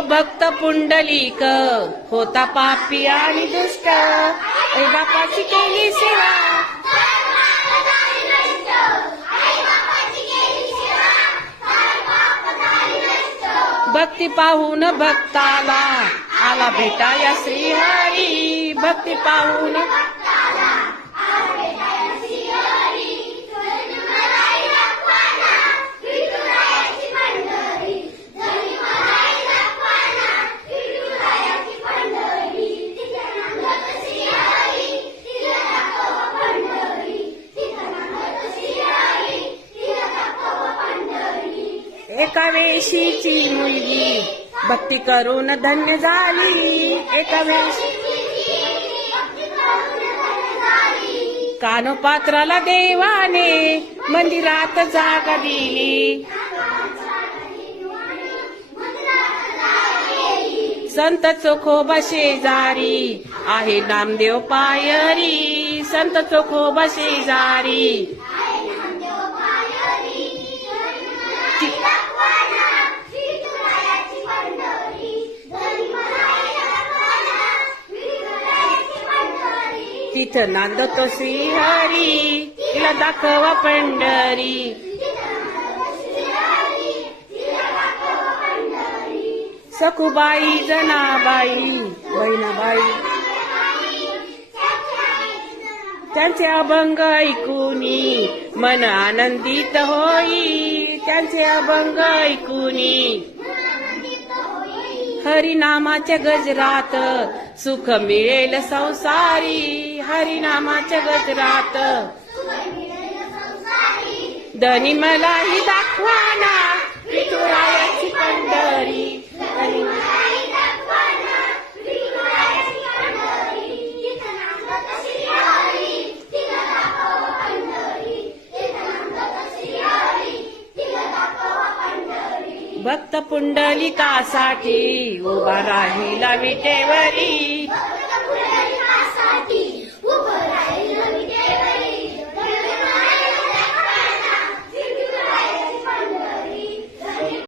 भक्त पुंडलिक होता पापी आणि दुष्ट, आई बापाची केली सेवा. भक्ती पाहून भक्ताला आला भेटाया श्रीहरी. भक्ती पाहून एका वेशीची मुलगी भक्ती करून धन्य झाली. एका वेशी कानोपात्राला देवाने मंदिरात जागा दिली. संत चोखोबा शेजारी आहे नामदेव पायरी. संत चोखोबा शेजारी तिथं नांदतो श्रीहरी. तिला दाखवा पंढरी. सखुबाई जनाबाई बहिणाबाई त्यांचे अभंग ऐकूनी मन आनंदित होई. त्यांचे अभंग ऐकूनी हरिनामाच्या गजरात सुख मिळेल संसारी. हरिनामाच्या गजरात धनी मलाही दाखवाना विठुरायाची पंढरी. भक्त पुंडलिकासाठी उभा राहिला विटेवरी.